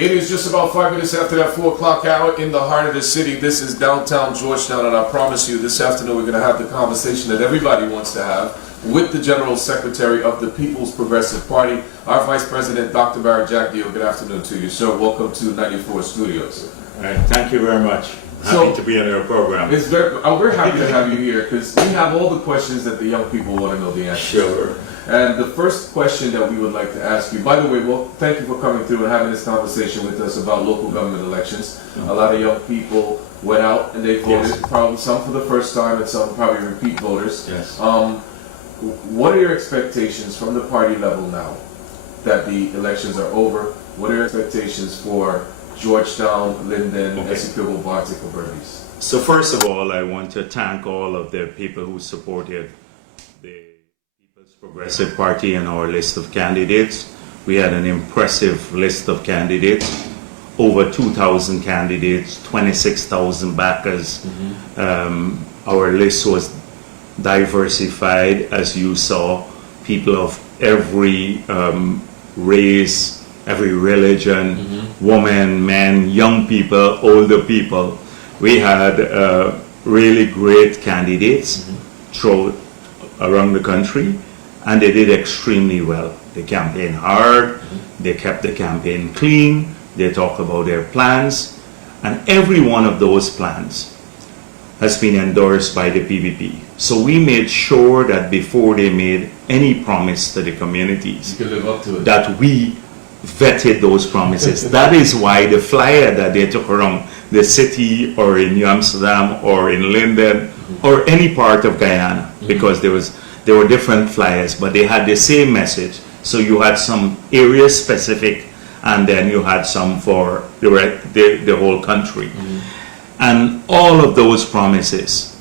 It is just about 5 minutes after that 4 o'clock hour in the heart of the city. This is downtown Georgetown, and I promise you this afternoon we're going to have the conversation that everybody wants to have with the General Secretary of the People's Progressive Party, our Vice President, Dr. Bharrat Jagdeo. Good afternoon to you, sir. Welcome to 94 Studios. All right, thank you very much. Happy to be on your program. It's we're happy to have you here because we have all the questions that the young people want to know the answers. Sure. And the first question that we would like to ask you, by the way, well, thank you for coming through and having this conversation with us about local government elections. A lot of young people went out and they voted, yes. Probably some for the first time and some probably repeat voters. Yes. What are your expectations from the party level now that the elections are over? What are your expectations for Georgetown, Linden, Essequibo, Bartik, or Bernice? So first of all, I want to thank all of the people who supported the People's Progressive Party and our list of candidates. We had an impressive list of candidates, over 2,000 candidates, 26,000 backers. Our list was diversified, as you saw, people of every race, every religion, women, men, young people, older people. We had really great candidates throughout around the country, and they did extremely well. They campaigned hard, they kept the campaign clean, they talked about their plans, and every one of those plans has been endorsed by the PPP. So we made sure that before they made any promise to the communities, you could live up to it. That we vetted those promises. That is why the flyer that they took around the city or in New Amsterdam or in Linden or any part of Guyana, because there were different flyers, but they had the same message. So you had some area specific, and then you had some for the whole country. And all of those promises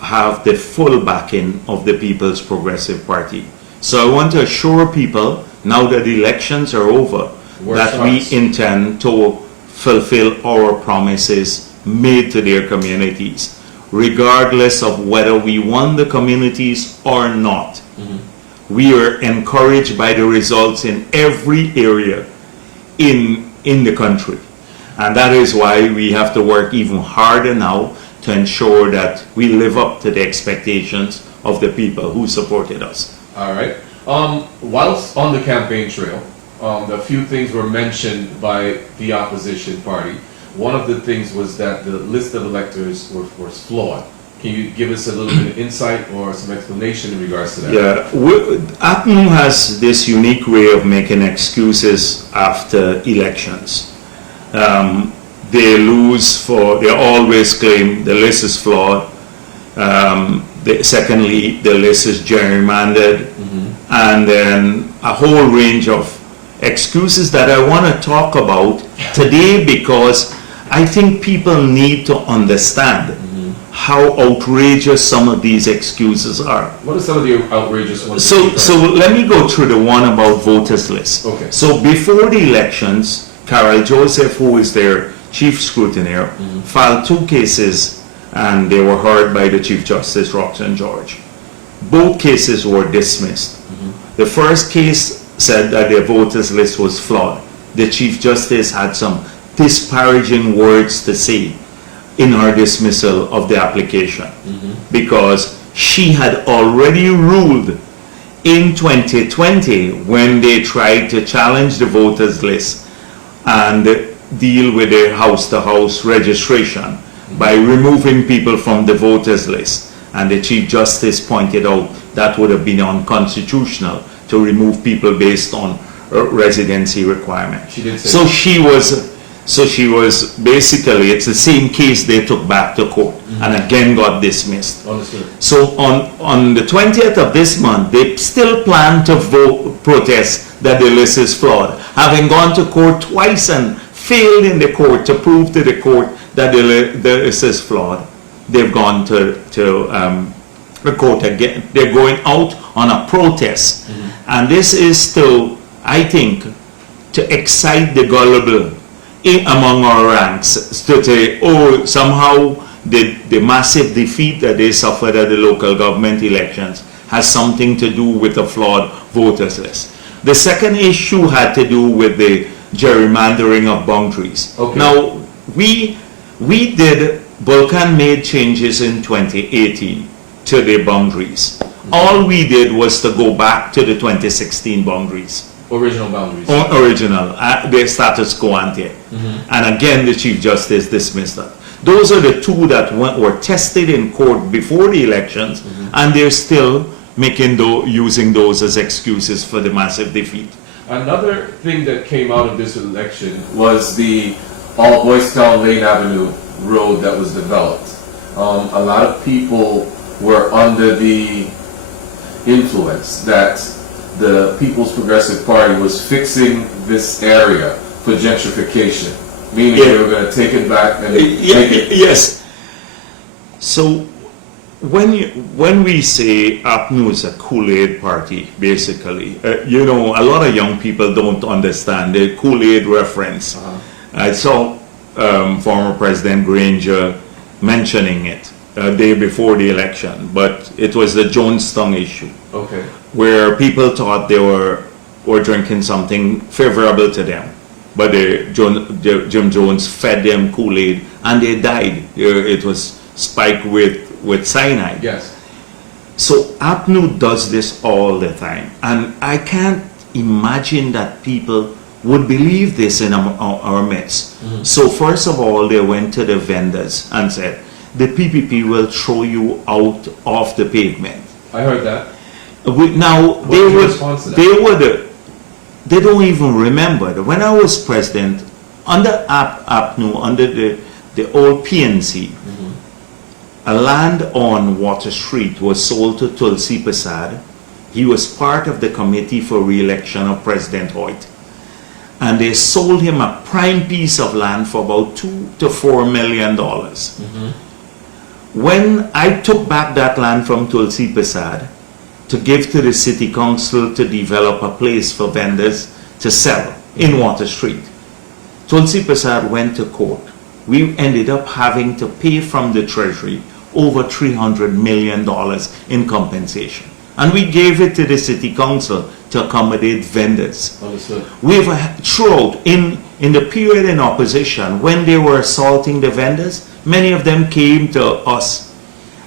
have the full backing of the People's Progressive Party. So I want to assure people, now that the elections are over, that we intend to fulfill our promises made to their communities, regardless of whether we won the communities or not. We are encouraged by the results in every area in the country. And that is why we have to work even harder now to ensure that we live up to the expectations of the people who supported us. All right. Whilst on the campaign trail, a few things were mentioned by the opposition party. One of the things was that the list of electors was flawed. Can you give us a little bit of insight or some explanation in regards to that? Yeah, APM has this unique way of making excuses after elections. They always claim the list is flawed. Secondly, the list is gerrymandered, and then a whole range of excuses that I want to talk about today, because I think people need to understand how outrageous some of these excuses are. What are some of the outrageous ones? So let me go through the one about voters list. Okay. So before the elections, Carol Joseph, who is their chief scrutineer, filed 2 cases, and they were heard by the Chief Justice Roxanne George. Both cases were dismissed. The first case said that the voters list was flawed. The Chief Justice had some disparaging words to say in her dismissal of the application, because she had already ruled in 2020 when they tried to challenge the voters list and deal with the house-to-house registration by removing people from the voters list. And the Chief Justice pointed out that would have been unconstitutional to remove people based on residency requirement. She did say so she was basically, it's the same case they took back to court and again got dismissed. Understood. So on the 20th of this month, they still plan to protest that the list is flawed, having gone to court twice and failed in the court to prove to the court that the list is flawed. They've gone to the court again. They're going out on a protest. And this is still, I think, to excite the gullible among our ranks, to say, oh, somehow the massive defeat that they suffered at the local government elections has something to do with the flawed voters list. The second issue had to do with the gerrymandering of boundaries. Okay. Now, we did, Vulcan made changes in 2018 to the boundaries. All we did was to go back to the 2016 boundaries. Original boundaries. Original, the status quo ante. And again, the Chief Justice dismissed that. Those are the two that were tested in court before the elections, and they're still using those as excuses for the massive defeat. Another thing that came out of this election was the All Boys Town Lane Avenue road that was developed. A lot of people were under the influence that the People's Progressive Party was fixing this area for gentrification, meaning they were going to take it back and make it. Yes. So when we say APNU is a Kool-Aid party, basically, you know, a lot of young people don't understand the Kool-Aid reference. I saw former President Granger mentioning it day before the election, but it was the Jonestown issue. Okay. Where people thought they were drinking something favorable to them, but Jim Jones fed them Kool-Aid and they died. It was spiked with cyanide. Yes. So APNU does this all the time, and I can't imagine that people would believe this in our midst. So first of all, they went to the vendors and said, the PPP will throw you out of the pavement. I heard that. Now they don't even remember that when I was president, under APNU, under the old PNC, a land on Water Street was sold to Tulsi Prasad. He was part of the committee for re-election of President Hoyt, and they sold him a prime piece of land for about $2 to $4 million. When I took back that land from Tulsi Prasad to give to the city council to develop a place for vendors to sell in Water Street, Tulsi Prasad went to court. We ended up having to pay from the treasury over $300 million in compensation, and we gave it to the city council to accommodate vendors. Understood. We've throughout in the period in opposition, when they were assaulting the vendors, many of them came to us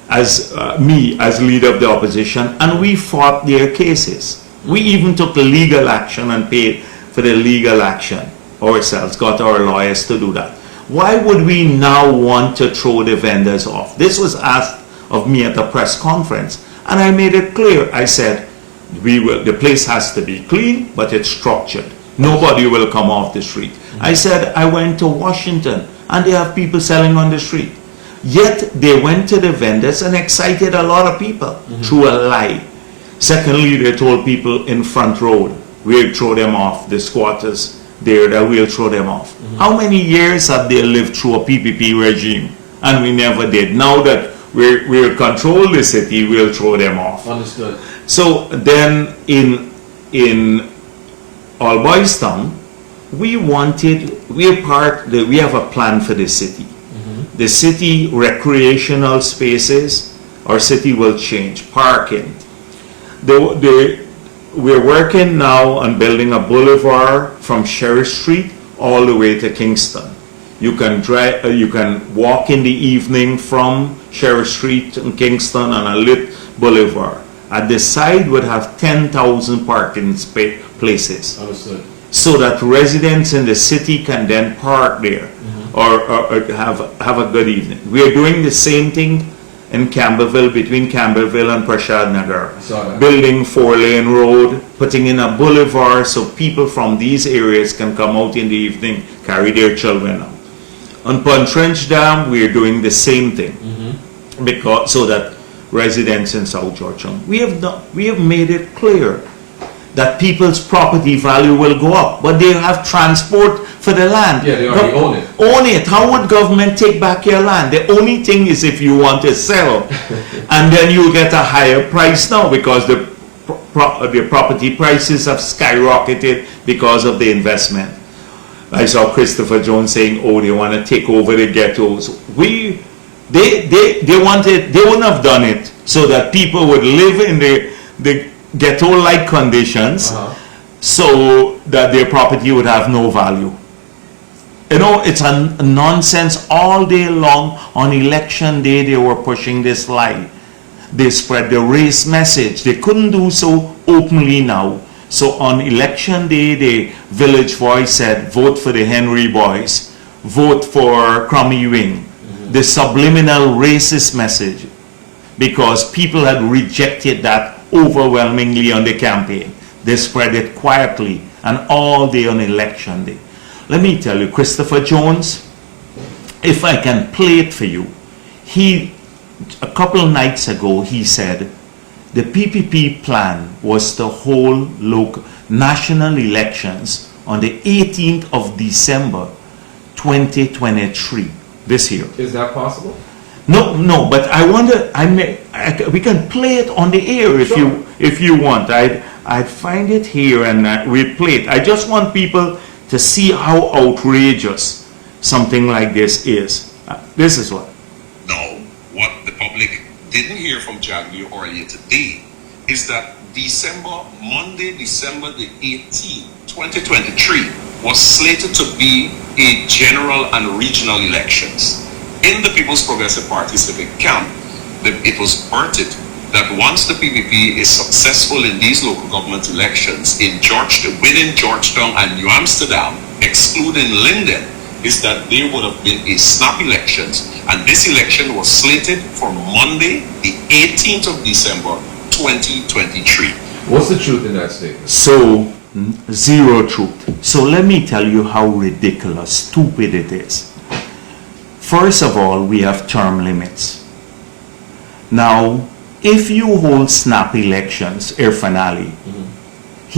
as me as leader of the opposition, and we fought their cases. We even took legal action and paid for the legal action ourselves, got our lawyers to do that. Why would we now want to throw the vendors off? This was asked of me at the press conference, and I made it clear. I said, the place has to be clean, but it's structured. Nobody will come off the street. I said, I went to Washington, and they have people selling on the street. Yet they went to the vendors and excited a lot of people through a lie. Secondly, they told people in Front Road, we'll throw them off, the squatters there, that we'll throw them off. How many years have they lived through a PPP regime? And we never did. Now that we'll control the city, we'll throw them off. Understood. So then in All Boys Town, we have a plan for the city. The city recreational spaces, our city will change. Parking. We're working now on building a boulevard from Sherry Street all the way to Kingston. You can walk in the evening from Sherry Street to Kingston on a lit boulevard. At the side would have 10,000 parking places. Understood. So that residents in the city can then park there or have a good evening. We are doing the same thing in Campbellville, between Campbellville and Prashad Nagar. Building 4-lane road, putting in a boulevard so people from these areas can come out in the evening, carry their children out. On Puntrench Dam, we are doing the same thing, so that residents in South Georgetown, we have made it clear that people's property value will go up, but they have transport for the land. Yeah, they already own it. Own it. How would government take back your land? The only thing is if you want to sell, and then you get a higher price now because the property prices have skyrocketed because of the investment. I saw Christopher Jones saying, "Oh, they want to take over the ghettos." They wouldn't have done it so that people would live in the ghetto-like conditions so that their property would have no value. You know, it's a nonsense. All day long on election day they were pushing this lie. They spread the race message. They couldn't do so openly now. So on election day, the Village Voice said, vote for the Henry boys, vote for Crummy Wing. The subliminal racist message, because people had rejected that overwhelmingly on the campaign. They spread it quietly and all day on election day. Let me tell you, Christopher Jones, if I can play it for you, a couple of nights ago, he said the PPP plan was to hold local national elections on the 18th of December 2023, this year. Is that possible? No, but I wonder, we can play it on the air if you want. I'd find it here and we'll play it. I just want people to see how outrageous something like this is. This is what. No, what the public didn't hear from Jagdeo earlier today is that Monday, December the 18th, 2023 was slated to be a general and regional elections. In the People's Progressive Party civic camp, it was asserted that once the PPP is successful in these local government elections within Georgetown and New Amsterdam, excluding Linden, is that there would have been a snap elections, and this election was slated for Monday, the 18th of December, 2023. What's the truth in that statement? So, zero truth. So let me tell you how ridiculous, stupid it is. First of all, we have term limits. Now, if you hold snap elections, Irfan Ali,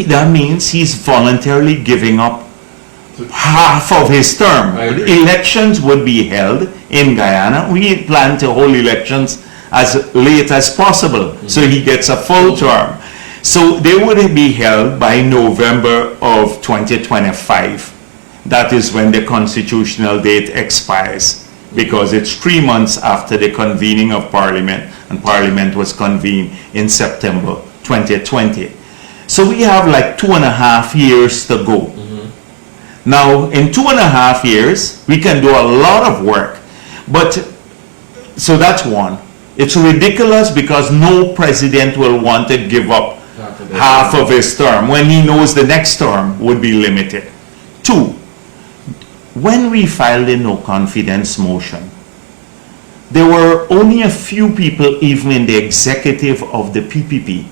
that means he's voluntarily giving up half of his term. Elections would be held in Guyana. We plan to hold elections as late as possible, so he gets a full term. So they would be held by November of 2025. That is when the constitutional date expires, because it's 3 months after the convening of Parliament, and Parliament was convened in September 2020. So we have like 2.5 years to go. Now, in 2.5 years, we can do a lot of work. But, so that's one. It's ridiculous because no president will want to give up half of his term when he knows the next term would be limited. Two, when we filed a no confidence motion, there were only a few people, even in the executive of the PPP,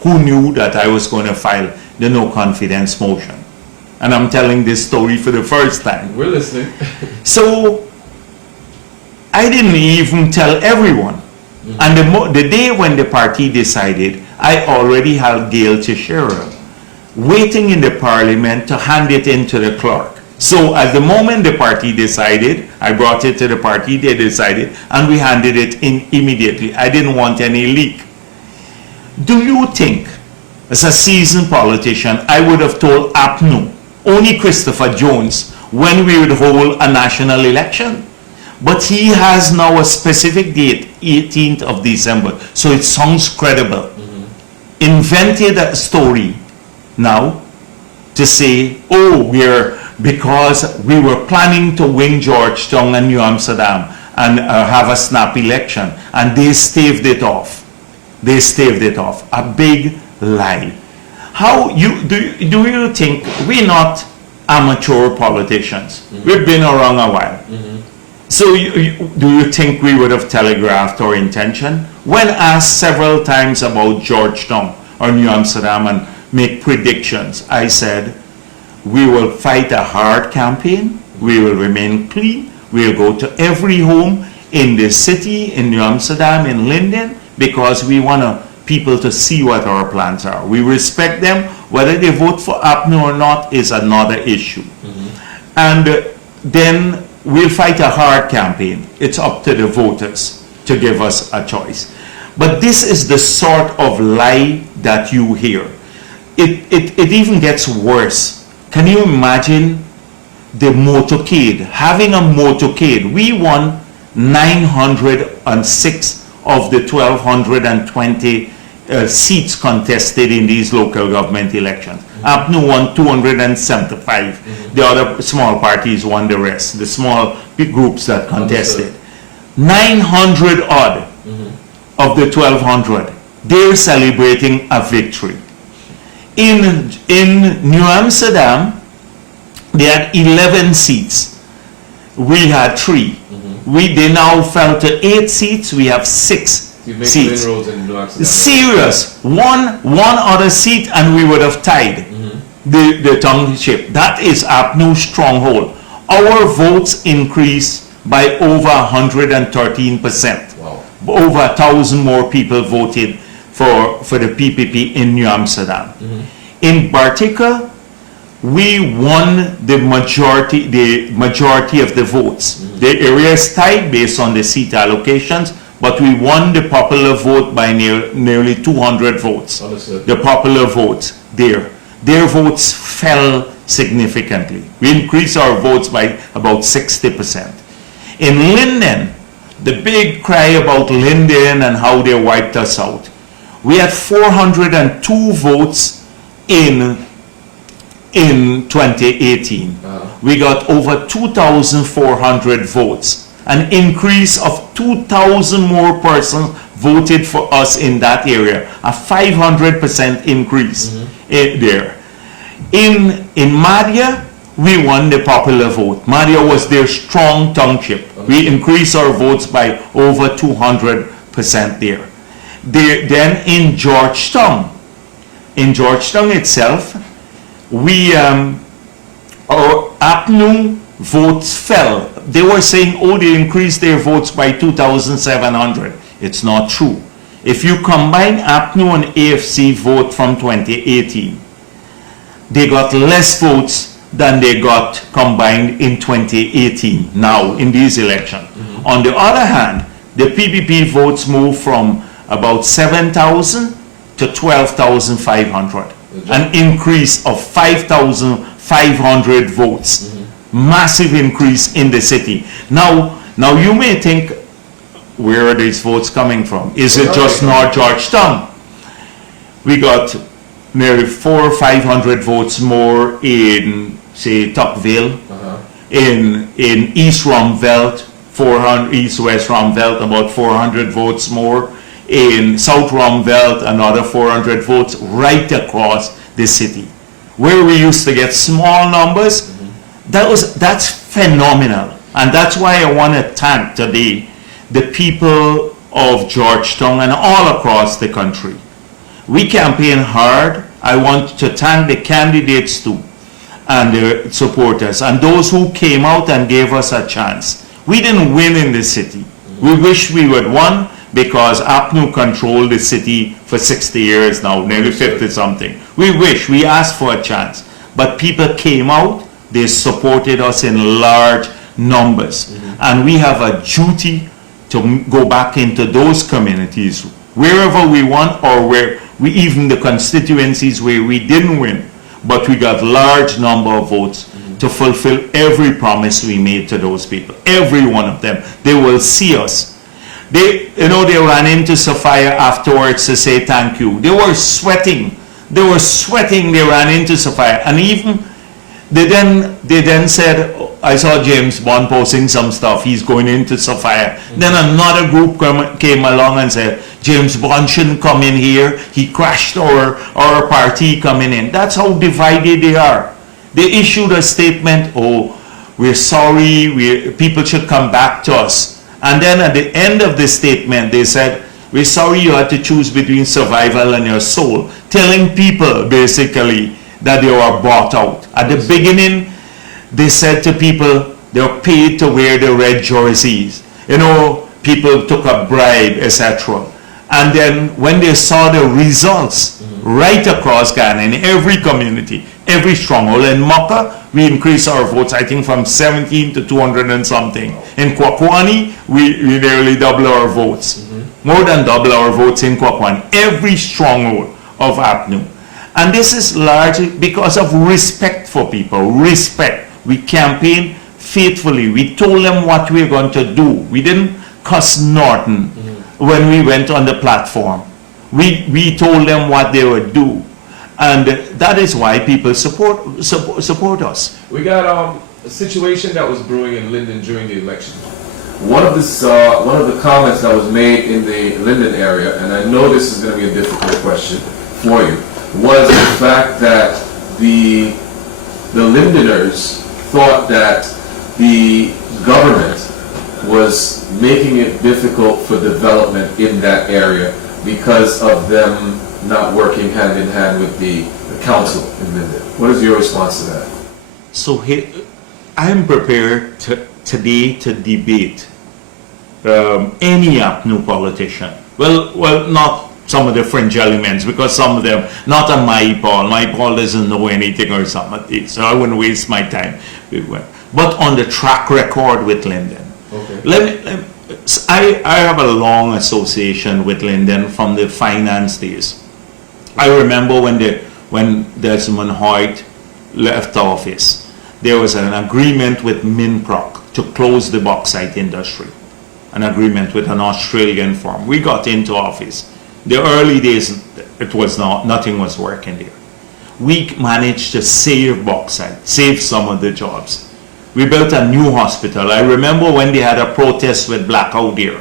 who knew that I was going to file the no confidence motion. And I'm telling this story for the first time. We're listening. So I didn't even tell everyone. And the day when the party decided, I already had Gail Teixeira waiting in the Parliament to hand it in to the clerk. So at the moment the party decided, I brought it to the party, they decided, and we handed it in immediately. I didn't want any leak. Do you think, as a seasoned politician, I would have told APNU, only Christopher Jones, when we would hold a national election? But he has now a specific date, 18th of December, so it sounds credible. Invented a story now to say, oh, because we were planning to win Georgetown and New Amsterdam and have a snap election, and they staved it off. They staved it off. A big lie. How do you think we're not amateur politicians? We've been around a while. So do you think we would have telegraphed our intention? When asked several times about Georgetown or New Amsterdam and make predictions, I said, we will fight a hard campaign, we will remain clean, we'll go to every home in the city, in New Amsterdam, in Linden, because we want people to see what our plans are. We respect them. Whether they vote for APNU or not is another issue. And then we'll fight a hard campaign. It's up to the voters to give us a choice. But this is the sort of lie that you hear. It even gets worse. Can you imagine the motorcade? Having a motorcade, we won 906 of the 1,220 seats contested in these local government elections. APNU won 275. The other small parties won the rest, the small big groups that contested. 900 odd of the 1,200, they're celebrating a victory. In New Amsterdam, they had 11 seats. We had 3. They now fell to 8 seats. We have 6 You make seats. inroads in New Amsterdam. Serious. One other seat and we would have tied the township. That is APNU's stronghold. Our votes increased by over 113%. Wow. Over 1,000 more people voted for the PPP in New Amsterdam. In Bartica, we won the majority of the votes. The area is tied based on the seat allocations, but we won the popular vote by nearly 200 votes. Understood. The popular votes there. Their votes fell significantly. We increased our votes by about 60%. In Linden, the big cry about Linden and how they wiped us out. We had 402 votes in 2018. We got over 2,400 votes. An increase of 2,000 more persons voted for us in that area. A 500% increase there. In Madhya, we won the popular vote. Madhya was their strong township. We increased our votes by over 200% there. Then in Georgetown itself, our APNU votes fell. They were saying, oh, they increased their votes by 2,700. It's not true. If you combine APNU and AFC vote from 2018, they got less votes than they got combined in 2018 now in these elections. On the other hand, the PPP votes moved from about 7,000 to 12,500. An increase of 5,500 votes. Massive increase in the city. Now you may think, where are these votes coming from? Is it just North Georgetown? We got nearly 400 or 500 votes more in, say, Tocqueville, in East Romveld, East-West Romveld, about 400 votes more. In South Romveld, another 400 votes right across the city. Where we used to get small numbers, that's phenomenal. And that's why I want to thank today the people of Georgetown and all across the country. We campaign hard. I want to thank the candidates too, and their supporters, and those who came out and gave us a chance. We didn't win in the city. We wish we would won, because APNU controlled the city for 60 years now, nearly 50 something. We asked for a chance, but people came out, they supported us in large numbers. And we have a duty to go back into those communities, wherever we won, or where we, even the constituencies where we didn't win, but we got large number of votes to fulfill every promise we made to those people, every one of them. They will see us. They ran into Sophia afterwards to say thank you. They were sweating. They ran into Sophia. And even, they then said, I saw James Bond posting some stuff, he's going into Sophia. Then another group came along and said, James Bond shouldn't come in here. He crashed our party coming in. That's how divided they are. They issued a statement, oh, we're sorry, people should come back to us. And then at the end of the statement, they said, we're sorry you had to choose between survival and your soul. Telling people, basically, that they were bought out. At the beginning, they said to people, they're paid to wear the red jerseys. People took a bribe, etc. And then when they saw the results right across Ghana, in every community, every stronghold, in Mocha, we increased our votes, I think, from 17 to 200 and something. In Kwakwani, we nearly double our votes. More than double our votes in Kwakwani. Every stronghold of APNU. And this is largely because of respect for people. Respect. We campaigned faithfully. We told them what we were going to do. We didn't cuss Norton when we went on the platform. We told them what they would do. And that is why people support us. We got a situation that was brewing in Linden during the election. One of the comments that was made in the Linden area, and I know this is going to be a difficult question for you, was the fact that the Lindeners thought that the government was making it difficult for development in that area because of them not working hand in hand with the council in Linden. What is your response to that? So I am prepared today to debate any APNU politician. Well, not some of the fringe elements, because some of them, not on my Paul. My Paul doesn't know anything or something, so I wouldn't waste my time. But on the track record with Linden. Okay. I have a long association with Linden from the finance days. I remember when Desmond Hoyt left office, there was an agreement with Minproc to close the bauxite industry. An agreement with an Australian firm. We got into office. The early days, nothing was working there. We managed to save bauxite, save some of the jobs. We built a new hospital. I remember when they had a protest with blackout there,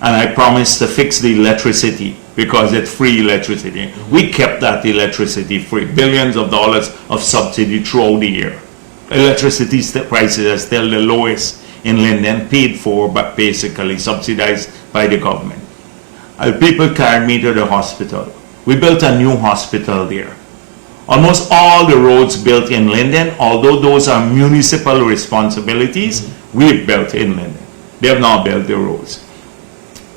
and I promised to fix the electricity because it's free electricity. We kept that electricity free, billions of dollars of subsidy throughout the year. Electricity prices are still the lowest in Linden, paid for but basically subsidized by the government. People carried me to the hospital. We built a new hospital there. Almost all the roads built in Linden, although those are municipal responsibilities, we've built in Linden. They have not built the roads.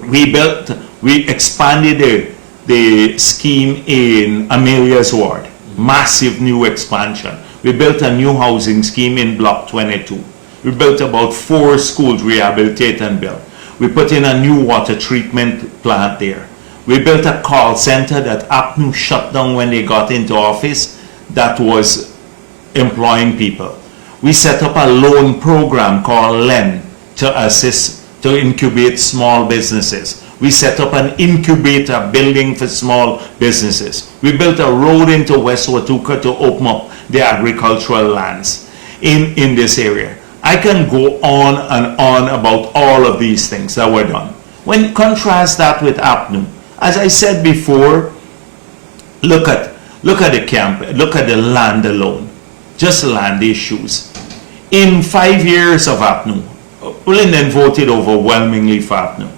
We expanded the scheme in Amelia's ward, massive new expansion. We built a new housing scheme in Block 22. We built about 4 schools, rehabilitate and build. We put in a new water treatment plant there. We built a call center that APNU shut down when they got into office that was employing people. We set up a loan program called LEN to assist, to incubate small businesses. We set up an incubator building for small businesses. We built a road into West Watuka to open up the agricultural lands in this area. I can go on and on about all of these things that were done. When contrast that with APNU, as I said before, look at the camp, look at the land alone, just land issues. In 5 years of APNU, Linden voted overwhelmingly for APNU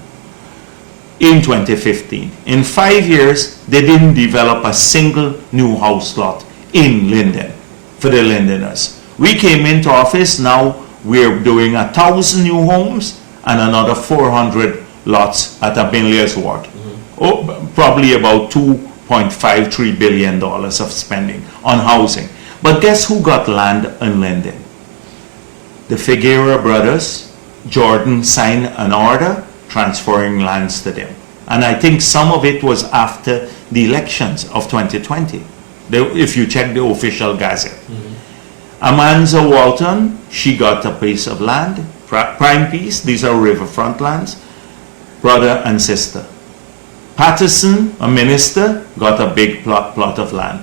in 2015. In 5 years, they didn't develop a single new house lot in Linden for the Lindeners. We came into office, now we're doing 1,000 new homes and another 400 lots at Amelia's ward. Probably about $2.53 billion of spending on housing. But guess who got land in Linden? The Figueroa brothers. Jordan signed an order transferring lands to them. And I think some of it was after the elections of 2020, if you check the official gazette. Amanza Walton, she got a piece of land, prime piece, these are riverfront lands, brother and sister. Patterson, a minister, got a big plot of land.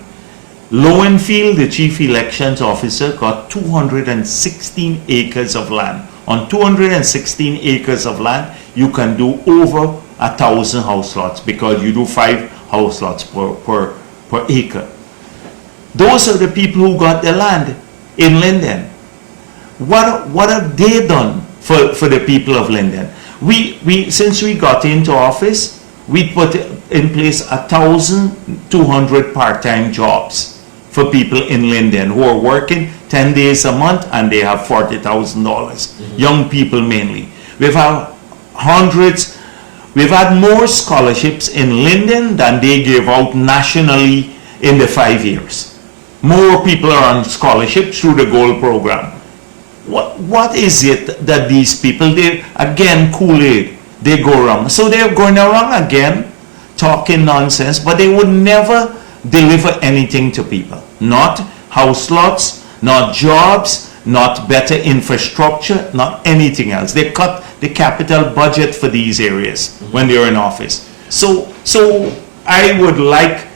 Lowenfield, the chief elections officer, got 216 acres of land. On 216 acres of land, you can do over 1,000 house lots because you do 5 house lots per acre. Those are the people who got the land in Linden. What have they done for the people of Linden? Since we got into office, we put in place 1,200 part-time jobs for people in Linden who are working 10 days a month and they have $40,000. Young people mainly. We've had hundreds. We've had more scholarships in Linden than they gave out nationally in the 5 years. More people are on scholarships through the Gold program. What is it that these people, they again Kool-Aid, they go wrong. So they're going wrong again, talking nonsense, but they would never deliver anything to people. Not house lots, not jobs, not better infrastructure, not anything else. They cut the capital budget for these areas when they were in office. So I would like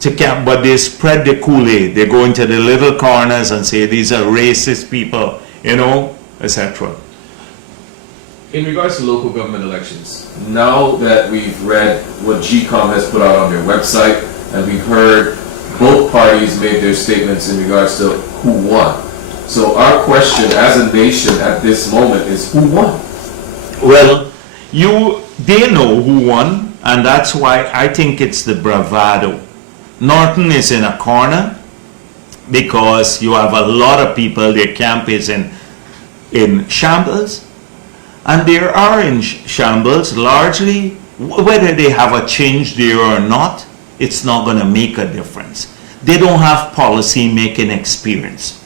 to camp, but they spread the Kool-Aid. They go into the little corners and say these are racist people, you know, etc. In regards to local government elections, now that we've read what GCOM has put out on their website, and we've heard both parties make their statements in regards to who won. So our question as a nation at this moment is, who won? Well, they know who won, and that's why I think it's the bravado. Norton is in a corner because you have a lot of people, their camp is in shambles, and they are in shambles largely. Whether they have a change there or not, it's not going to make a difference. They don't have policy making experience.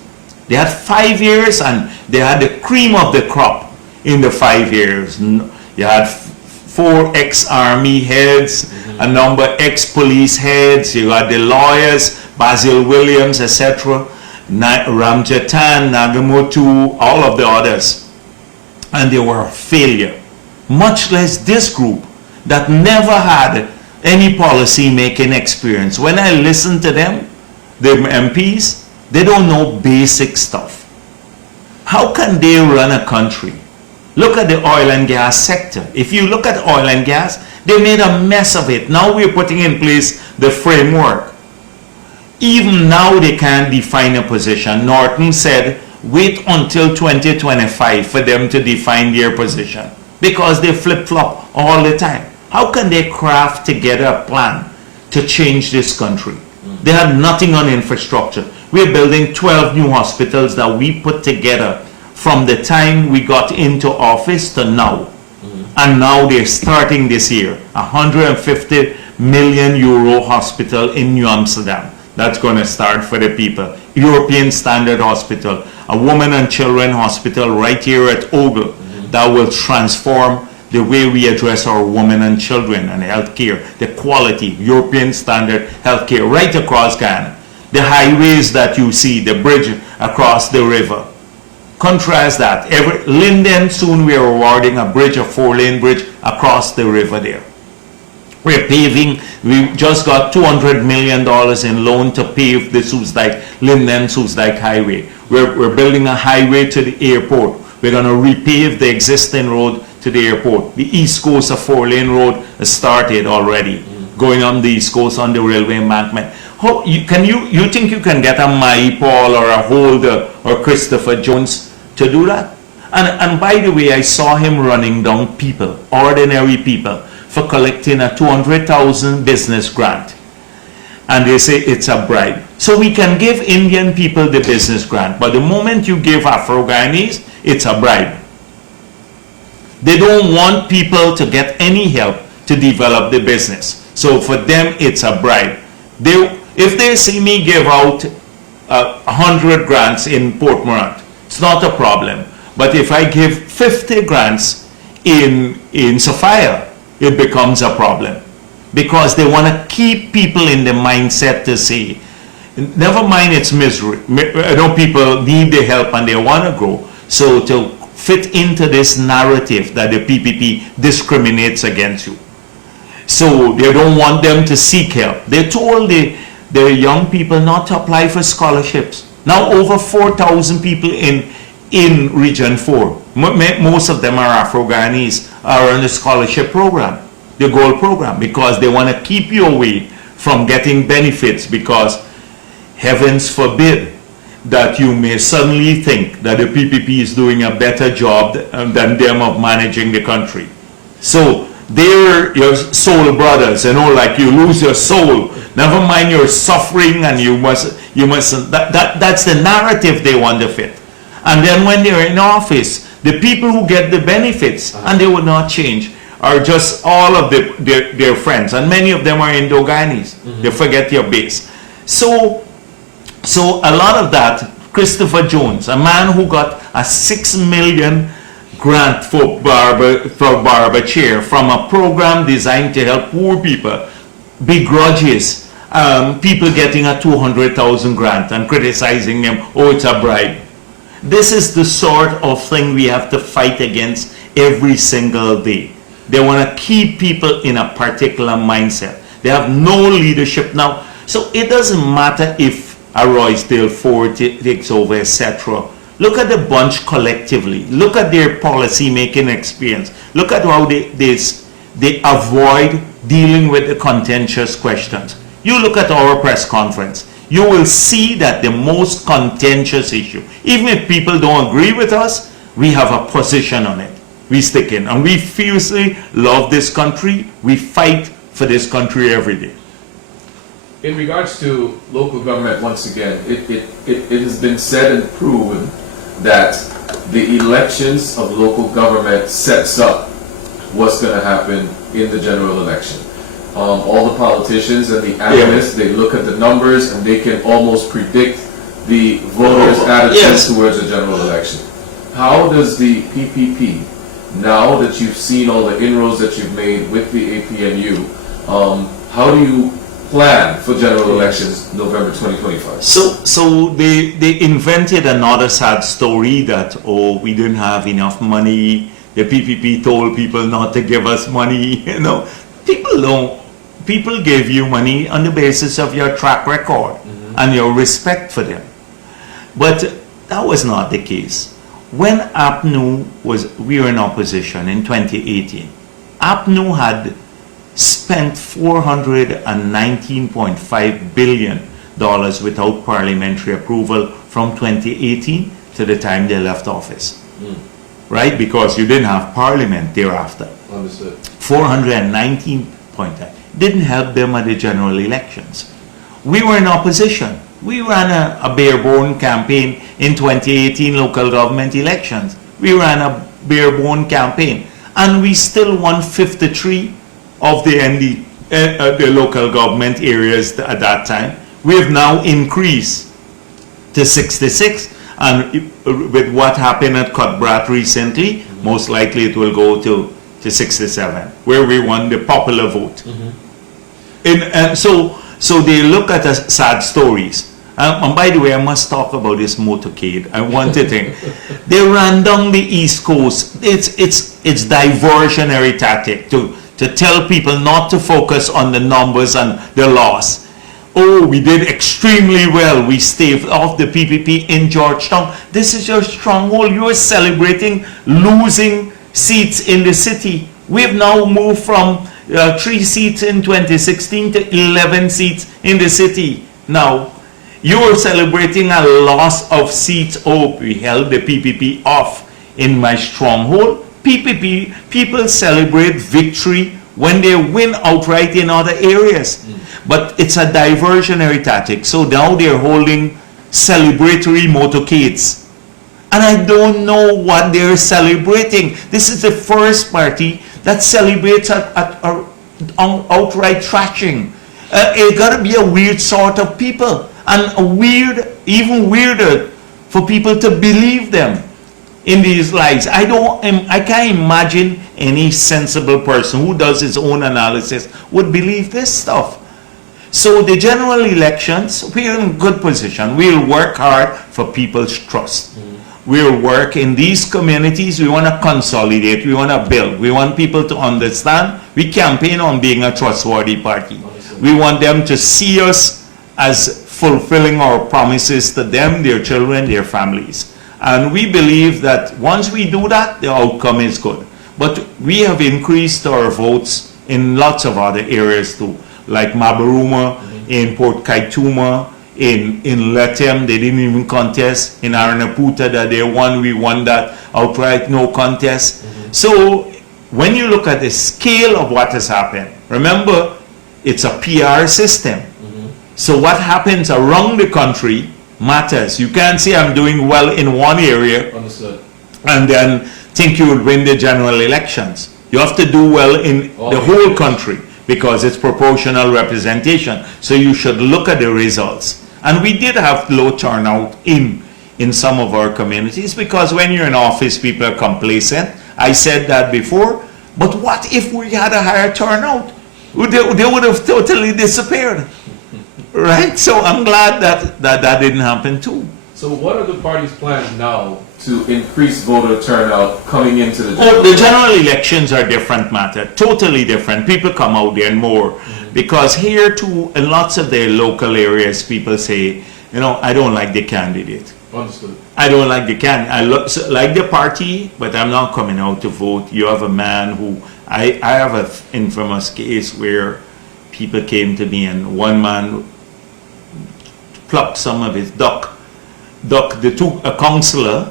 They had 5 years and they had the cream of the crop in the 5 years. You had 4 ex-army heads, a number ex-police heads, you had the lawyers, Basil Williams, etc., Ramjatan, Nagamotu, all of the others. And they were a failure. Much less this group that never had any policy making experience. When I listen to them, the MPs, they don't know basic stuff. How can they run a country? Look at the oil and gas sector. If you look at oil and gas, they made a mess of it. Now we're putting in place the framework. Even now they can't define a position. Norton said, wait until 2025 for them to define their position, because they flip-flop all the time. How can they craft together a plan to change this country? They had nothing on infrastructure. We're building 12 new hospitals that we put together from the time we got into office to now. And now they're starting this year, a 150 million euro hospital in New Amsterdam. That's going to start for the people. European standard hospital, a women and children hospital right here at Ogle that will transform the way we address our women and children and healthcare, the quality, European standard healthcare right across Ghana. The highways that you see, the bridge across the river. Contrast that. Linden, soon we are awarding a bridge, a 4-lane bridge across the river there. We're paving, we just got $200 million in loan to pave the Linden-Soesdijk highway. We're building a highway to the airport. We're going to repave the existing road to the airport. The East Coast, a 4-lane road, has started already, going on the East Coast on the railway embankment. You think you can get a Mai Paul or a Holder or Christopher Jones to do that? And by the way, I saw him running down people, ordinary people, for collecting a 200,000 business grant. And they say it's a bribe. So we can give Indian people the business grant, but the moment you give Afro-Guyanese, it's a bribe. They don't want people to get any help to develop the business. So for them, it's a bribe. If they see me give out 100 grants in Port Morant, it's not a problem. But if I give 50 grants in Sophia, it becomes a problem. Because they want to keep people in the mindset to say, never mind it's misery. I know people need the help and they want to grow. So to fit into this narrative that the PPP discriminates against you. So they don't want them to seek help. They told the young people not to apply for scholarships. Now over 4,000 people in Region 4, most of them are Afro-Guyanese, are on the scholarship program, the Gold program, because they want to keep you away from getting benefits, because heavens forbid that you may suddenly think that the PPP is doing a better job than them of managing the country. So they're your soul brothers, you know, like you lose your soul. Never mind your suffering, and you mustn't. That's the narrative they want to fit. And then when they're in office, the people who get the benefits, and they will not change, are just all of their friends, and many of them are Indo-Guyanese. They forget your base. So a lot of that, Christopher Jones, a man who got a 6 million grant for barber chair from a program designed to help poor people, begrudges people getting a 200,000 grant and criticizing them, oh, it's a bribe. This is the sort of thing we have to fight against every single day. They want to keep people in a particular mindset. They have no leadership. Now, So it doesn't matter if a Roysdale Ford takes over, etc. Look at the bunch collectively. Look at their policy making experience. Look at how they avoid dealing with the contentious questions. You look at our press conference, you will see that the most contentious issue, even if people don't agree with us, we have a position on it. We stick in, and we fiercely love this country. We fight for this country every day. In regards to local government, once again, it has been said and proven that the elections of local government sets up what's going to happen in the general election. All the politicians and the analysts, they look at the numbers and they can almost predict the voters' attitudes towards the general election. How does the PPP, now that you've seen all the inroads that you've made with the APNU, how do you plan for general elections November 2025? So they invented another sad story that, oh, we didn't have enough money. The PPP told people not to give us money. You know, people give you money on the basis of your track record and your respect for them. But that was not the case. When APNU we were in opposition in 2018, APNU had spent $419.5 billion without parliamentary approval from 2018 to the time they left office. Right? Because you didn't have parliament thereafter. Understood. 419.5 didn't help them at the general elections. We were in opposition. We ran a bare-bone campaign in 2018 local government elections. We ran a bare-bone campaign, and we still won 53 of the local government areas at that time. We have now increased to 66, and with what happened at Cuthbert recently, most likely it will go to 67, where we won the popular vote. And so they look at us sad stories. And by the way, I must talk about this motorcade. I want to think. They ran down the East Coast. It's diversionary tactic to tell people not to focus on the numbers and the loss. Oh, we did extremely well. We staved off the PPP in Georgetown. This is your stronghold. You are celebrating losing seats in the city. We have now moved from 3 seats in 2016 to 11 seats in the city. Now, you are celebrating a loss of seats. Oh, we held the PPP off in my stronghold. PPP, people celebrate victory when they win outright in other areas. But it's a diversionary tactic. So now they're holding celebratory motorcades. And I don't know what they're celebrating. This is the first party that celebrates outright trashing. It got to be a weird sort of people. And even weirder for people to believe them in these lies. I can't imagine any sensible person who does his own analysis would believe this stuff. So the general elections, we're in a good position. We'll work hard for people's trust. We'll work in these communities. We want to consolidate. We want to build. We want people to understand. We campaign on being a trustworthy party. We want them to see us as fulfilling our promises to them, their children, their families. And we believe that once we do that, the outcome is good. But we have increased our votes in lots of other areas too, like Mabaruma, in Port Kaituma, in Lethem, they didn't even contest. In Aranaputa that they won, we won that outright, no contest. So when you look at the scale of what has happened, remember, it's a PR system. So what happens around the country matters. You can't say I'm doing well in one area and then think you will win the general elections. You have to do well in the whole country because it's proportional representation. So you should look at the results. And we did have low turnout in some of our communities because when you're in office, people are complacent. I said that before. But what if we had a higher turnout? They would have totally disappeared. Right? So I'm glad that didn't happen too. So what are the party's plans now to increase voter turnout coming into the general elections are different matter, totally different. People come out there and more. Because here too, in lots of the local areas, people say, you know, I don't like the candidate. Understood. I don't like the candidate. I like the party, but I'm not coming out to vote. You have a man who, I have an infamous case where people came to me and one man plucked some of his duck. They took a councillor,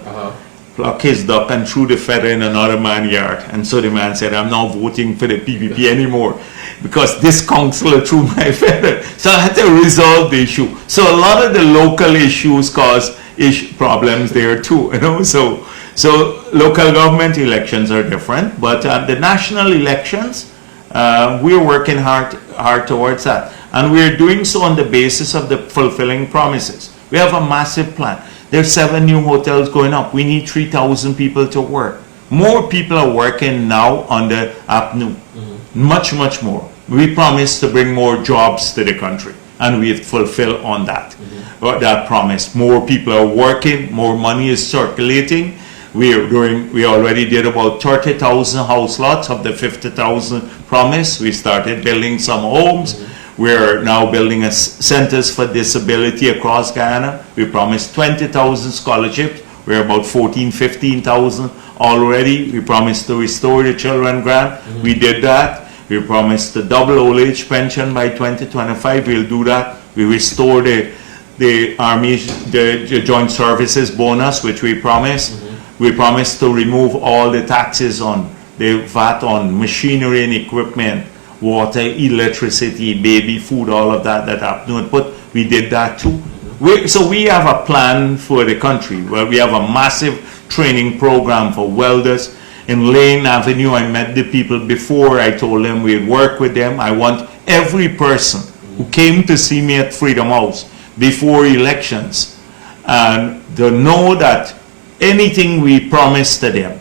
plucked his duck and threw the feather in another man's yard. And so the man said, I'm not voting for the PPP anymore because this councillor threw my feather. So I had to resolve the issue. So a lot of the local issues cause problems there too, you know. So local government elections are different, but the national elections, we're working hard towards that. And we're doing so on the basis of the fulfilling promises. We have a massive plan. There's 7 new hotels going up. We need 3,000 people to work. More people are working now on the APNU. Much, much more. We promised to bring more jobs to the country, and we've fulfilled on that. That promise. More people are working, more money is circulating. We already did about 30,000 house lots of the 50,000 promise. We started building some homes. We're now building centers for disability across Guyana. We promised 20,000 scholarships. We're about 15,000 already. We promised to restore the children grant. We did that. We promised to double old age pension by 2025. We'll do that. We restore the Army, the Joint Services bonus, which we promised. We promised to remove all the taxes on the VAT on machinery and equipment, water, electricity, baby food, all of that happened. But we did that too. So we have a plan for the country where we have a massive training program for welders. In Lane Avenue, I met the people before. I told them we'd work with them. I want every person who came to see me at Freedom House before elections and to know that anything we promise to them,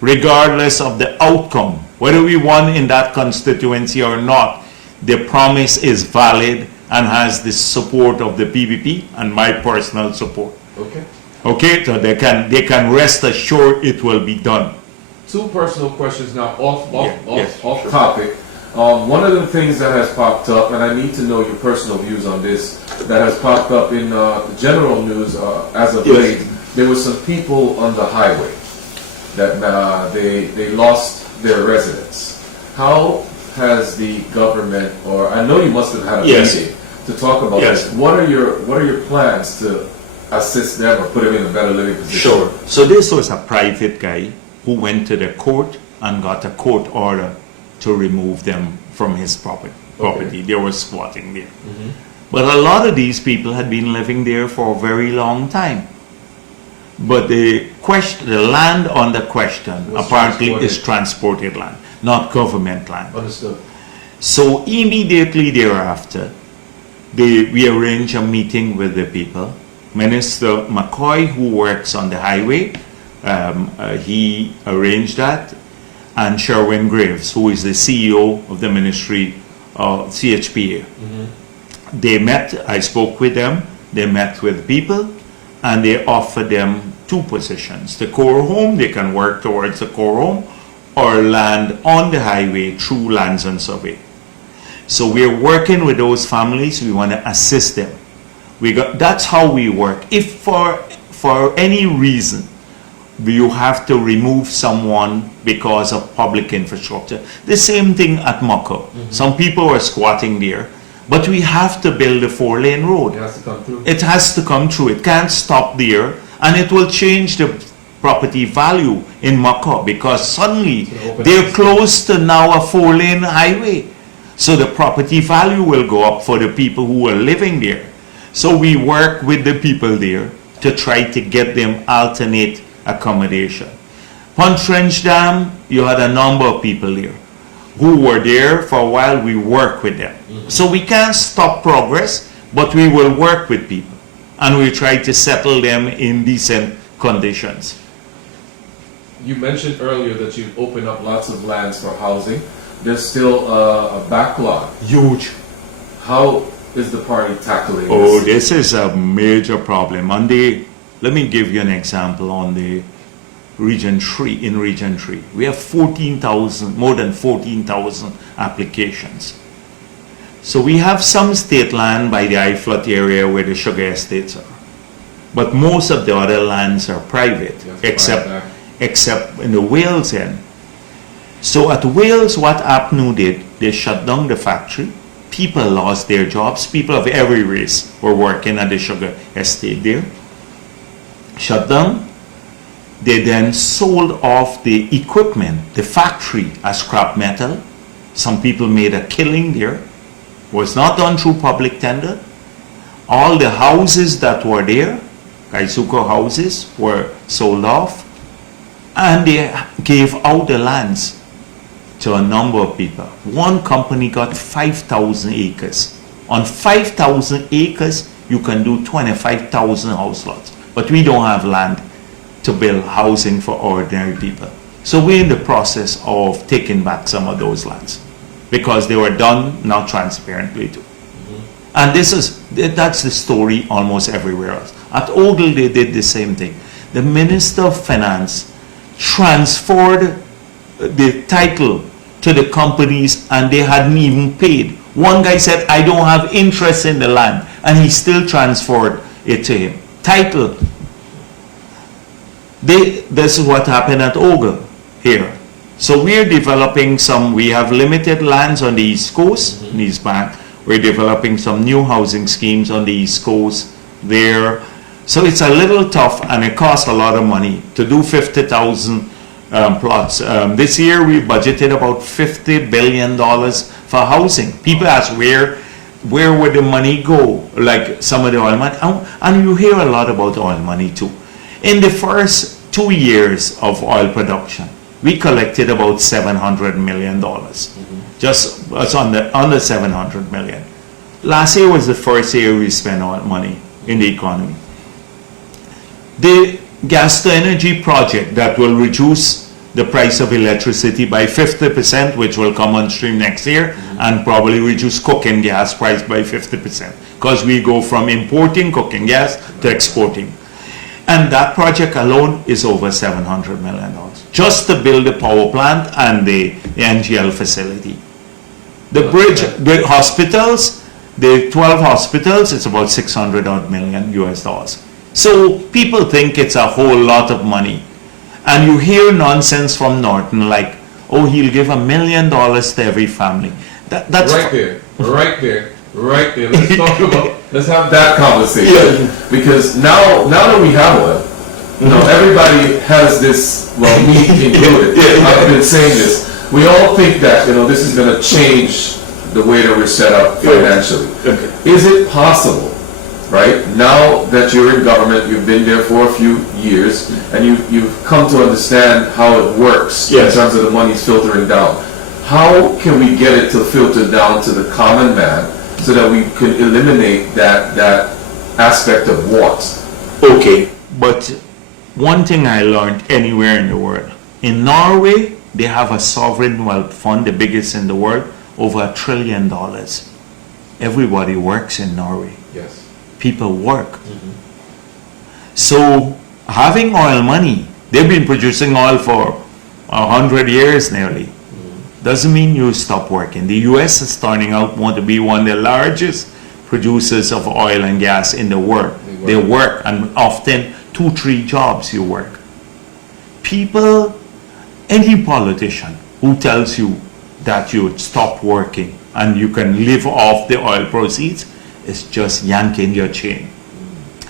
regardless of the outcome, whether we won in that constituency or not, the promise is valid and has the support of the PPP and my personal support. Okay. Okay, so they can rest assured it will be done. 2 personal questions now, off sure. topic. One of the things that has popped up, and I need to know your personal views on this, that has popped up in the general news as of late. There were some people on the highway that they lost their residence. How has the government, or I know you must have had a meeting to talk about this. What are your plans to assist them or put them in a better living position? Sure. So this was a private guy who went to the court and got a court order to remove them from his property. Okay. They were squatting there. But a lot of these people had been living there for a very long time. But the land under question apparently is transported land, not government land. Understood. So immediately thereafter, we arranged a meeting with the people. Minister McCoy, who works on the highway, he arranged that, and Sherwin Graves, who is the CEO of the ministry of CHPA. They met, I spoke with them, they met with people, and they offered them 2 positions. The core home, they can work towards the core home, or land on the highway through lands and survey. So we're working with those families, we want to assist them. That's how we work. If for any reason you have to remove someone because of public infrastructure, the same thing at Mako. Some people are squatting there, but we have to build a 4-lane road. It has to come through. It has to come through. It can't stop there, and it will change the property value in Mako because suddenly they're close to now a 4-lane highway. So the property value will go up for the people who are living there. So we work with the people there to try to get them alternate accommodation. Punch Ranch Dam, you had a number of people there who were there for a while. We work with them. So we can't stop progress, but we will work with people and we try to settle them in decent conditions. You mentioned earlier that you've opened up lots of lands for housing. There's still a backlog. Huge. How is the party tackling Oh, this? this is a major problem. Let me give you an example on the Region 3. In Region 3, we have more than 14,000 applications. So we have some state land by the I-Flood area where the sugar estates are. But most of the other lands are private, You have to buy it back. except in the Wales end. So at Wales, what APNU did, they shut down the factory. People lost their jobs. People of every race were working at the sugar estate there. Shut down. They then sold off the equipment, the factory, as scrap metal. Some people made a killing there. Was not done through public tender. All the houses that were there, Kaisuko houses, were sold off. And they gave out the lands to a number of people. One company got 5,000 acres. On 5,000 acres, you can do 25,000 house lots. But we don't have land to build housing for ordinary people. So we're in the process of taking back some of those lands because they were done not transparently too. And that's the story almost everywhere else. At Ogle, they did the same thing. The Minister of Finance transferred the title to the companies and they hadn't even paid. One guy said, I don't have interest in the land, and he still transferred it to him. Title. This is what happened at Ogle here. So we're developing we have limited lands on the East Coast, in East Bank. We're developing some new housing schemes on the East Coast there. So it's a little tough and it costs a lot of money to do 50,000 plots. This year we budgeted about $50 billion for housing. People ask where would the money go, like some of the oil money. And you hear a lot about oil money too. In the first 2 years of oil production, we collected about $700 million. Just it's under 700 million. Last year was the first year we spent all money in the economy. The gas to energy project that will reduce the price of electricity by 50%, which will come on stream next year, and probably reduce cooking gas price by 50%, because we go from importing cooking gas to exporting. And that project alone is over $700 million, just to build the power plant and the NGL facility. The bridge, the hospitals, the 12 hospitals, it's about 600 odd million US dollars. So people think it's a whole lot of money. And you hear nonsense from Norton like, oh, he'll give $1 million to every family. That's right there. Let's have that conversation. Because now that we have one, everybody has this, well, me included. I've been saying this. We all think that, this is going to change the way that we're set up financially. Okay. Is it possible, right, now that you're in government, you've been there for a few years, and you've come to understand how it works in terms of the money's filtering down, how can we get it to filter down to the common man so that we can eliminate that aspect of want? Okay, but one thing I learned anywhere in the world, in Norway, they have a sovereign wealth fund, the biggest in the world, over $1 trillion. Everybody works in Norway. Yes. People work. So having oil money, they've been producing oil for 100 years nearly. Doesn't mean you stop working. The US is starting out want to be one of the largest producers of oil and gas in the world. They work, and often 2-3 jobs you work. People, any politician who tells you that you stop working and you can live off the oil proceeds is just yanking your chain.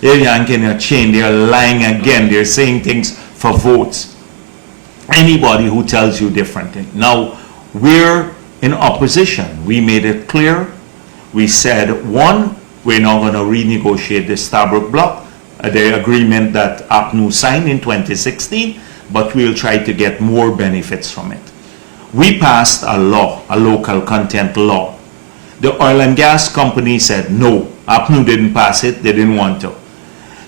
They're yanking your chain. They're lying again. They're saying things for votes. Anybody who tells you differently. Now, we're in opposition. We made it clear. We said, one, we're not going to renegotiate the Stabroek block, the agreement that APNU signed in 2016, but we'll try to get more benefits from it. We passed a law, a local content law. The oil and gas company said no. APNU didn't pass it. They didn't want to.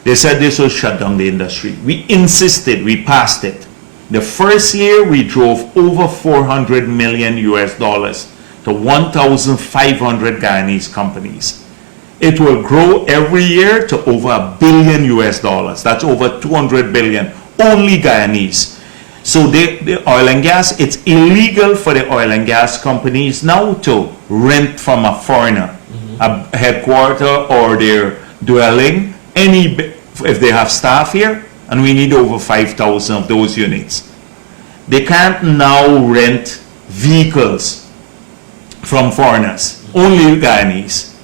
They said this will shut down the industry. We insisted. We passed it. The first year we drove over 400 million US dollars to 1,500 Guyanese companies. It will grow every year to over $1 billion US dollars. That's over 200 billion, only Guyanese. So the oil and gas, it's illegal for the oil and gas companies now to rent from a foreigner, a headquarter or their dwelling, if they have staff here, and we need over 5,000 of those units. They can't now rent vehicles from foreigners, only Guyanese.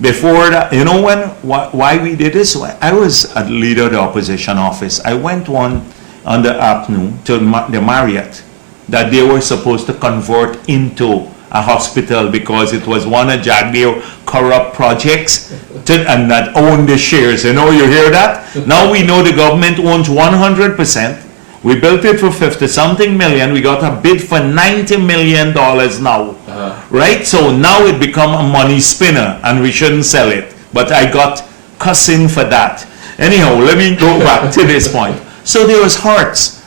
Before that, you know why we did this? I was a leader of the opposition office. I went on the afternoon to the Marriott that they were supposed to convert into a hospital because it was one of Jagdeo corrupt projects and that owned the shares. You know, you hear that? Now we know the government owns 100%. We built it for 50-something million. We got a bid for $90 million now. Right? So now it become a money spinner and we shouldn't sell it. But I got cussing for that. Anyhow, let me go back to this point. So there was Hertz,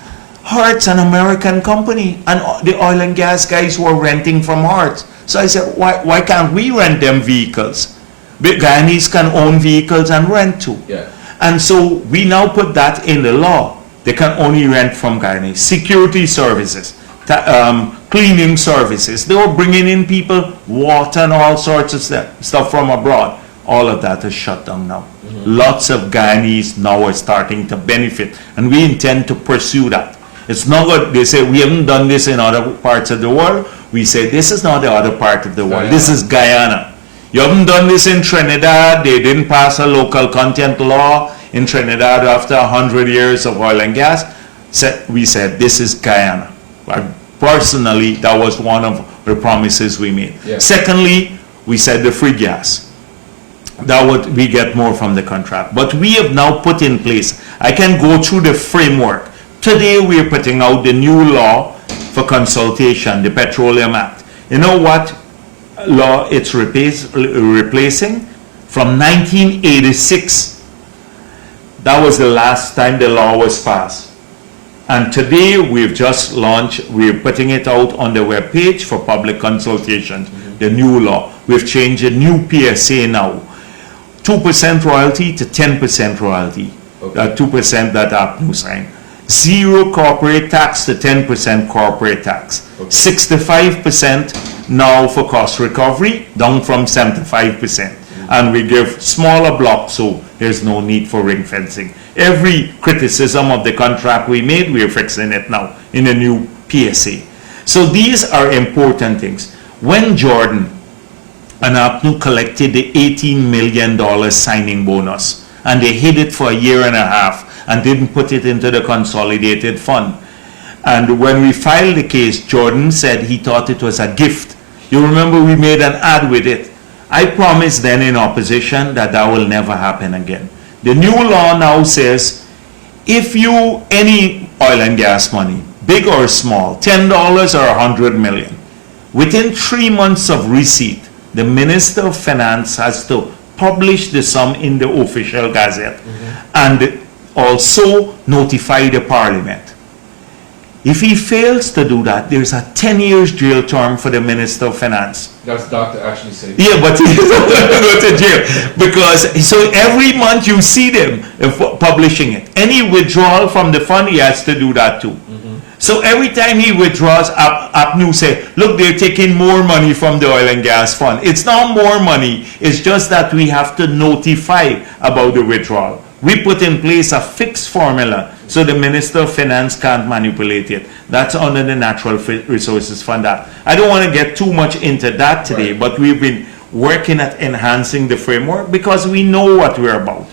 an American company, and the oil and gas guys were renting from Hertz. So I said, why can't we rent them vehicles? Guyanese can own vehicles and rent too. Yeah. And so we now put that in the law. They can only rent from Guyanese. Security services, cleaning services. They were bringing in people, water and all sorts of stuff from abroad. All of that is shut down now. Lots of Guyanese now are starting to benefit, and we intend to pursue that. It's not good. They say we haven't done this in other parts of the world. We say this is not the other part of the world. This is Guyana. You haven't done this in Trinidad. They didn't pass a local content law in Trinidad after 100 years of oil and gas. We said this is Guyana. Personally, that was one of the promises we made. Yeah. Secondly, we said the free gas. That would we get more from the contract. But we have now put in place, I can go through the framework. Today we are putting out the new law for consultation, the Petroleum Act. You know what law it's replacing? From 1986. That was the last time the law was passed. And today we've just launched, we're putting it out on the webpage for public consultation, the new law. We've changed a new PSA now. 2% royalty to 10% royalty. Okay. 2% that APNU signed. Zero corporate tax to 10% corporate tax. Okay. 65% now for cost recovery, down from 75%. And we give smaller blocks, so there's no need for ring fencing. Every criticism of the contract we made, we're fixing it now in a new PSA. So these are important things. When Jordan and APNU collected the $18 million signing bonus, and they hid it for a year and a half and didn't put it into the consolidated fund. And when we filed the case, Jordan said he thought it was a gift. You remember we made an ad with it. I promised then in opposition that that will never happen again. The new law now says, if you, any oil and gas money, big or small, $10 or $100 million, within 3 months of receipt, the Minister of Finance has to publish the sum in the official gazette and also notify the Parliament. If he fails to do that, there's a 10 years jail term for the Minister of Finance. That's doctor actually saying. Yeah, but he's not going to go to jail. Because, so every month you see them publishing it. Any withdrawal from the fund, he has to do that too. So every time he withdraws, APNU say, look, they're taking more money from the oil and gas fund. It's not more money. It's just that we have to notify about the withdrawal. We put in place a fixed formula so the Minister of Finance can't manipulate it. That's under the Natural Resources Fund Act. I don't want to get too much into that today, but we've been working at enhancing the framework because we know what we're about.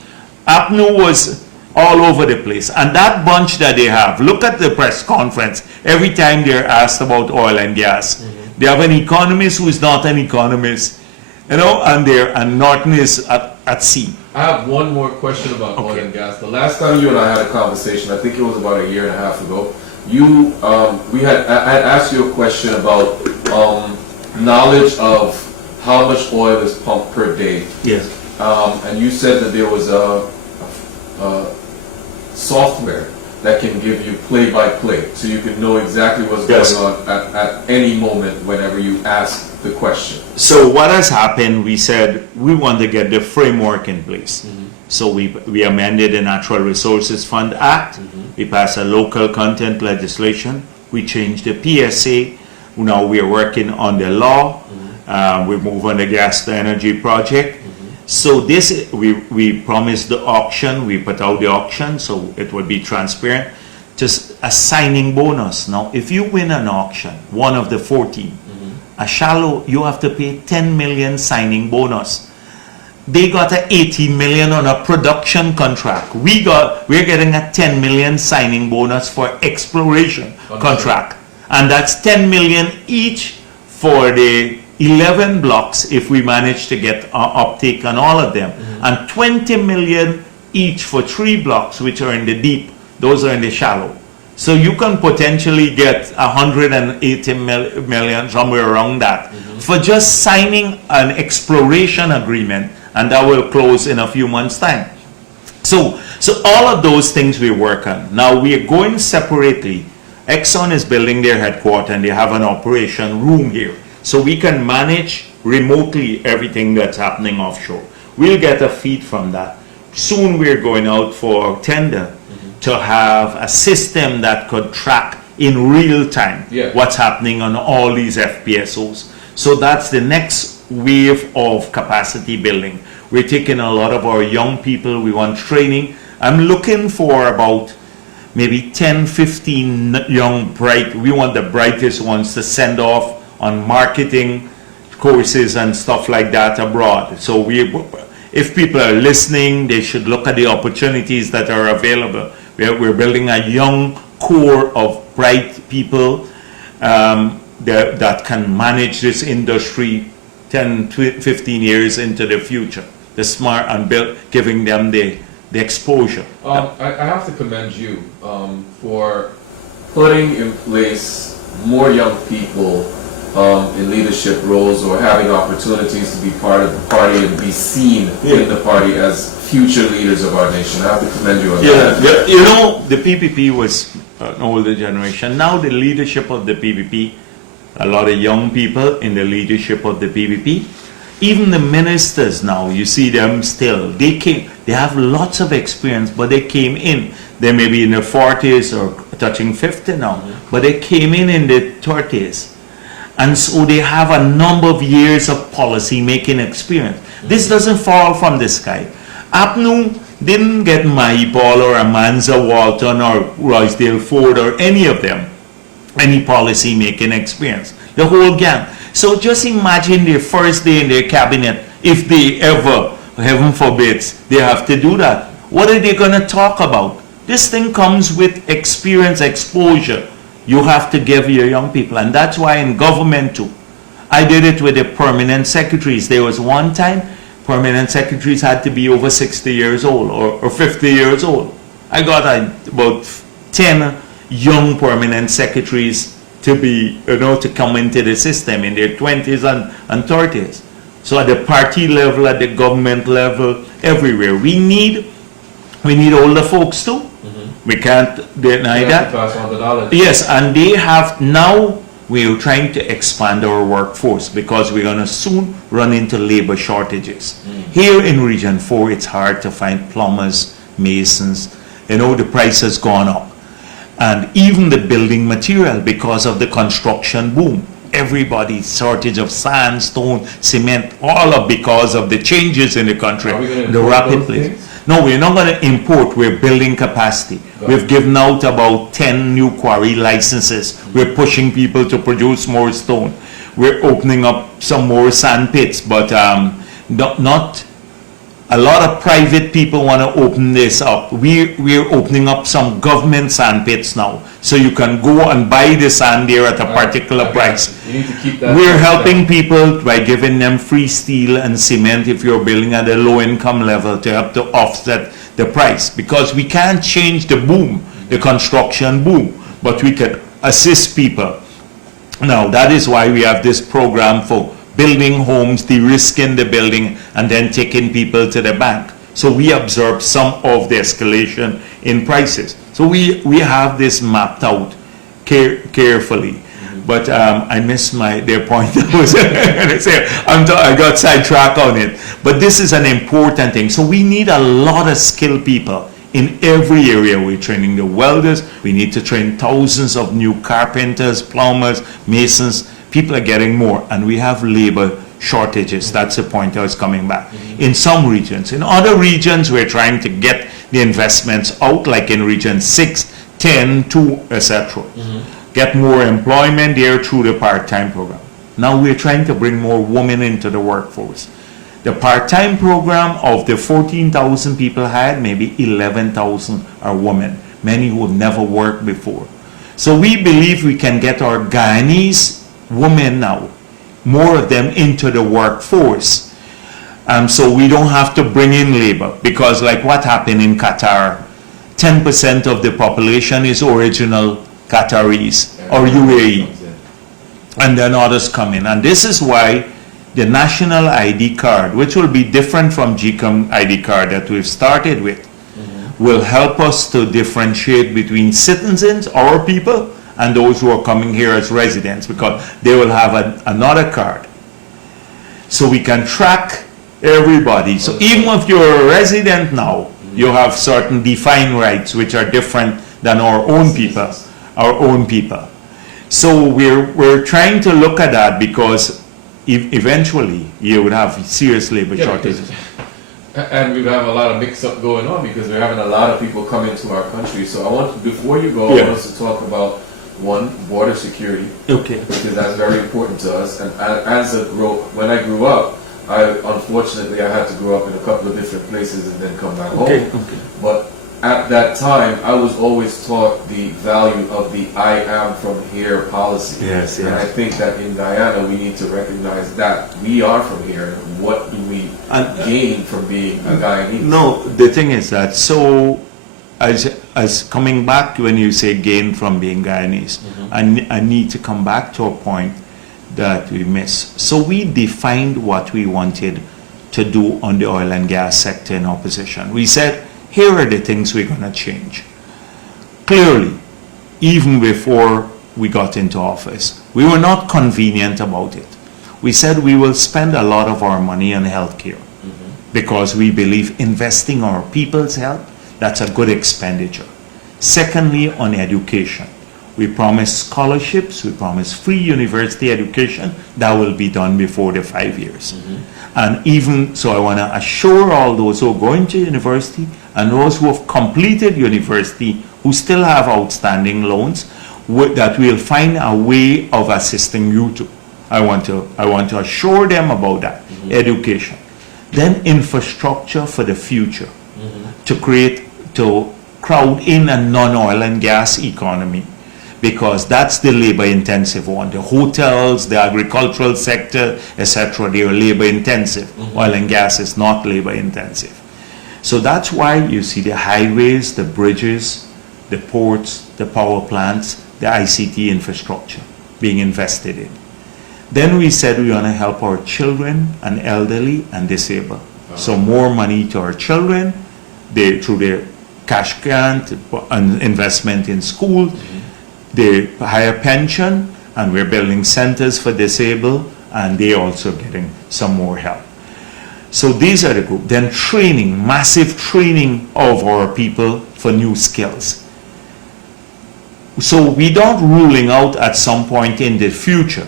APNU was all over the place. And that bunch that they have, look at the press conference every time they're asked about oil and gas. They have an economist who is not an economist, you know, and Norton is at sea. I have one more question about oil and gas. The last time you and I had a conversation, I think it was about a year and a half ago, I had asked you a question about knowledge of how much oil is pumped per day. Yes. And you said that there was a software that can give you play-by-play, so you can know exactly what's Yes. going on at any moment whenever you ask the question. So what has happened, we said we want to get the framework in place. So we amended the Natural Resources Fund Act, we passed a local content legislation, we changed the PSA, now we are working on the law, we move on the gas to energy project. So this, we promised the auction, we put out the auction, so it would be transparent. Just a signing bonus. Now, if you win an auction, one of the 14, a shallow, you have to pay 10 million signing bonus. They got a 18 million on a production contract. We're getting a 10 million signing bonus for exploration contract. And that's 10 million each for the 11 blocks if we manage to get uptake on all of them. And 20 million each for 3 blocks which are in the deep. Those are in the shallow. So you can potentially get 180 million, somewhere around that, for just signing an exploration agreement, and that will close in a few months' time. So all of those things we work on. Now we are going separately. Exxon is building their headquarters and they have an operation room here. So we can manage remotely everything that's happening offshore. We'll get a feed from that. Soon we're going out for tender to have a system that could track in real time what's happening on all these FPSOs. So that's the next wave of capacity building. We're taking a lot of our young people, we want training. I'm looking for about maybe 10, 15 young, bright, we want the brightest ones to send off on marketing courses and stuff like that abroad. So if people are listening, they should look at the opportunities that are available. We're building a young core of bright people that can manage this industry 10, 15 years into the future. The smart and giving them the exposure. I have to commend you for putting in place more young people in leadership roles or having opportunities to be part of the party and be seen in the party as future leaders of our nation. I have to commend you on that. Yeah, you know, the PPP was an older generation. Now the leadership of the PPP, a lot of young people in the leadership of the PPP. Even the ministers now, you see them still. They have lots of experience, but they came in. They may be in their 40s or touching 50 now, but they came in the 30s. And so they have a number of years of policy making experience. This doesn't fall from the sky. APNU didn't get Maipol or Amanza Walton or Rosedale Ford or any of them, any policy making experience. The whole gang. So just imagine their first day in their cabinet, if they ever, heaven forbids, they have to do that. What are they going to talk about? This thing comes with experience, exposure. You have to give your young people, and that's why in government too. I did it with the permanent secretaries. There was one time permanent secretaries had to be over 60 years old or 50 years old. I got about 10 young permanent secretaries to be, to come into the system in their 20s and 30s. So at the party level, at the government level, everywhere. We need older folks too. We can't deny that. Pass on the knowledge. Yes, and they have now, we're trying to expand our workforce because we're going to soon run into labor shortages. Here in Region 4, it's hard to find plumbers, masons. The price has gone up. And even the building material because of the construction boom. Everybody's shortage of sand, stone, cement, all of because of the changes in the country. Are we gonna The import rapid those place. things? No, we're not going to import. We're building capacity. We've given out about 10 new quarry licenses. We're pushing people to produce more stone. We're opening up some more sand pits, but not a lot of private people want to open this up. We're opening up some government sand pits now, so you can go and buy the sand there at a particular price. You need to keep that. We're helping people by giving them free steel and cement if you're building at a low income level to help to offset the price, because we can't change the boom, the construction boom, but we can assist people. Now that is why we have this program for building homes, de-risking the building, and then taking people to the bank. So we absorb some of the escalation in prices. So we have this mapped out carefully. But I missed their point. I got sidetracked on it. But this is an important thing. So we need a lot of skilled people in every area. We're training the welders. We need to train thousands of new carpenters, plumbers, masons. People are getting more, and we have labor shortages. That's the point I was coming back. In some regions. In other regions, we're trying to get the investments out, like in region 6, 10, 2, etc. Get more employment there through the part-time program. Now we're trying to bring more women into the workforce. The part-time program, of the 14,000 people hired, maybe 11,000 are women, many who have never worked before. So we believe we can get our Guyanese women now, more of them into the workforce. So we don't have to bring in labor, because like what happened in Qatar, 10% of the population is original Qataris or UAE, and then others come in. And this is why the national ID card, which will be different from GCOM ID card that we've started with, will help us to differentiate between citizens, our people, and those who are coming here as residents, because they will have another card. So we can track everybody. So even if you're a resident now, you have certain defined rights which are different than our own people. So we're trying to look at that, because eventually you would have serious labor shortages. And we have a lot of mix-up going on, because we're having a lot of people come into our country. So I want, before you go, I want us to talk about, one, border security. Okay. Because that's very important to us. And when I grew up, unfortunately I had to grow up in a couple of different places and then come back home. But at that time, I was always taught the value of the "I am from here" policy. Yes. And I think that in Guyana, we need to recognize that we are from here. What do we gain from being a Guyanese? No, the thing is that, so as coming back, when you say gain from being Guyanese, I need to come back to a point that we miss. So we defined what we wanted to do on the oil and gas sector in opposition. We said, here are the things we're going to change. Clearly, even before we got into office, we were not convenient about it. We said we will spend a lot of our money on healthcare, because we believe investing our people's health, that's a good expenditure. Secondly, on education. We promise scholarships, we promise free university education. That will be done before the 5 years. And even so, I want to assure all those who are going to university and those who have completed university who still have outstanding loans, that we'll find a way of assisting you too. I want to assure them about that. Education. Then infrastructure for the future, to crowd in a non-oil and gas economy, because that's the labor intensive one. The hotels, the agricultural sector, etc., they are labor intensive. Oil and gas is not labor intensive. So that's why you see the highways, the bridges, the ports, the power plants, the ICT infrastructure being invested in. Then we said we want to help our children and elderly and disabled. So more money to our children, through their cash grant and investment in school, the higher pension, and we're building centers for disabled, and they also getting some more help. So these are the group. Then training, massive training of our people for new skills. So we don't ruling out at some point in the future,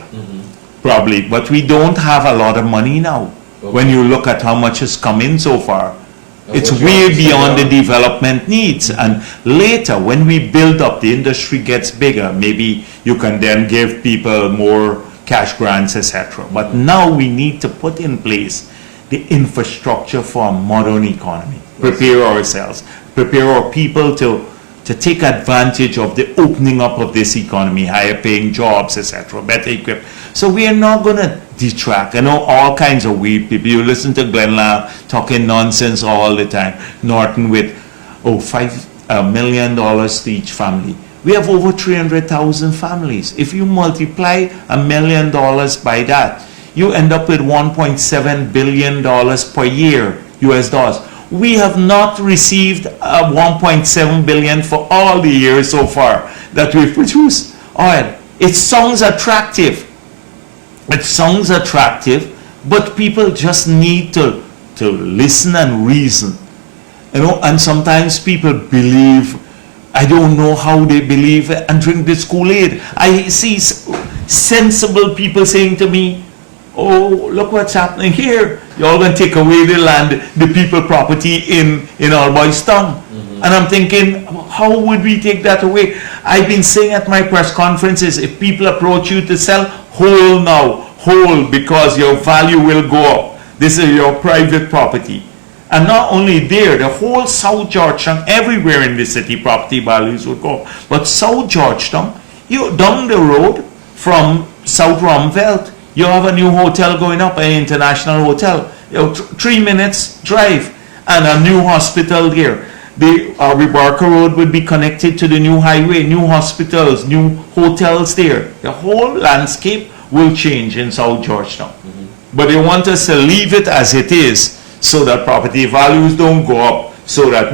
probably, but we don't have a lot of money now. When you look at how much has come in so far, it's way beyond the development needs. And later, when we build up, the industry gets bigger, maybe you can then give people more cash grants, etc. But now we need to put in place the infrastructure for a modern economy. Prepare ourselves, prepare our people to take advantage of the opening up of this economy, higher paying jobs, etc., better equipped. So we are not going to detract. I know all kinds of weird people. You listen to Glenn Lamb talking nonsense all the time. Norton with, $5 million to each family. We have over 300,000 families. If you multiply $1 million by that, you end up with $1.7 billion per year, US dollars. We have not received 1.7 billion for all the years so far that we've produced oil. It sounds attractive. It sounds attractive, but people just need to listen and reason. You know, and sometimes people believe, I don't know how they believe, and drink this Kool-Aid. I see sensible people saying to me, oh, look what's happening here. You're all going to take away the land, the people property in All Boys Town. And I'm thinking, how would we take that away? I've been saying at my press conferences, if people approach you to sell, hold now, hold, because your value will go up. This is your private property. And not only there, the whole South Georgetown, everywhere in the city, property values would go up. But South Georgetown, you down the road from South Rumveld, you have a new hotel going up, an international hotel. You know, 3 minutes drive, and a new hospital there. The Barker Road would be connected to the new highway, new hospitals, new hotels there. The whole landscape will change in South Georgetown. But they want us to leave it as it is, so that property values don't go up, so that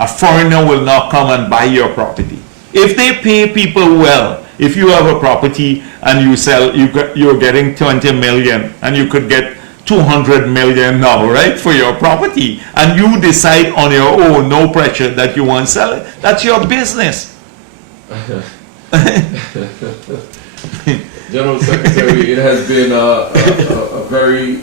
a foreigner will not come and buy your property. If they pay people well, if you have a property and you sell, you're getting 20 million, and you could get 200 million now, right, for your property, and you decide on your own, no pressure, that you want to sell it, that's your business. General Secretary, it has been a very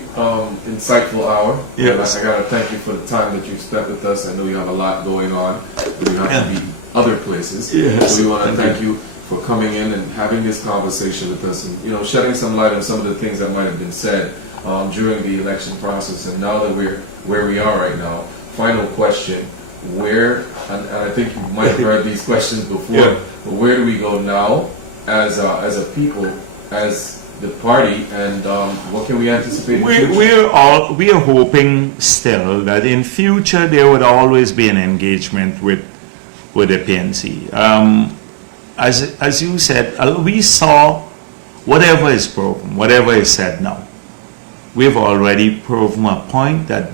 insightful hour. Yes. I gotta thank you for the time that you've spent with us. I know you have a lot going on. You have to be other places. Yes. So we want to thank you for coming in and having this conversation with us, and shedding some light on some of the things that might have been said during the election process. And now that we're where we are right now, final question: where? And I think you might have heard these questions before. But where do we go now, as a people, as the party, and what can we anticipate in the future? We are hoping still that in future there would always be an engagement with the PNC. As you said, we saw whatever is proven, whatever is said now. We've already proven a point that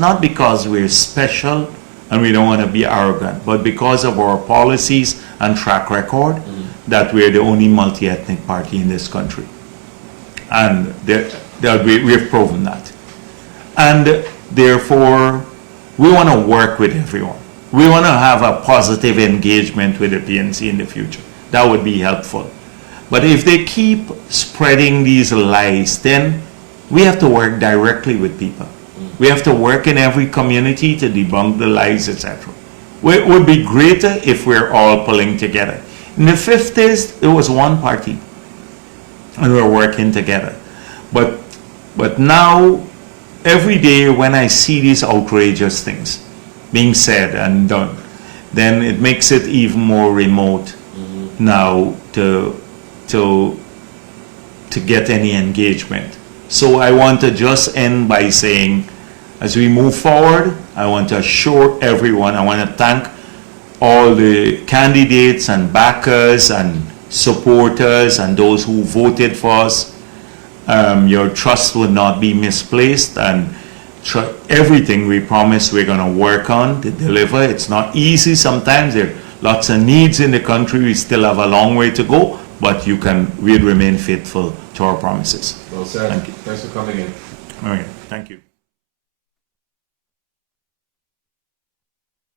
not because we're special and we don't want to be arrogant, but because of our policies and track record, that we're the only multi-ethnic party in this country. And we have proven that. And therefore, we want to work with everyone. We want to have a positive engagement with the PNC in the future. That would be helpful. But if they keep spreading these lies, then we have to work directly with people. We have to work in every community to debunk the lies, etc. It would be greater if we're all pulling together. In the 50s, there was one party, and we were working together. But now, every day when I see these outrageous things being said and done, then it makes it even more remote now to get any engagement. So I want to just end by saying, as we move forward, I want to assure everyone, I want to thank all the candidates and backers and supporters and those who voted for us. Your trust would not be misplaced, and everything we promise we're going to work on to deliver. It's not easy sometimes. There are lots of needs in the country. We still have a long way to go, but we'll remain faithful to our promises. Well said. Thank you. Thanks for coming in. Okay, thank you.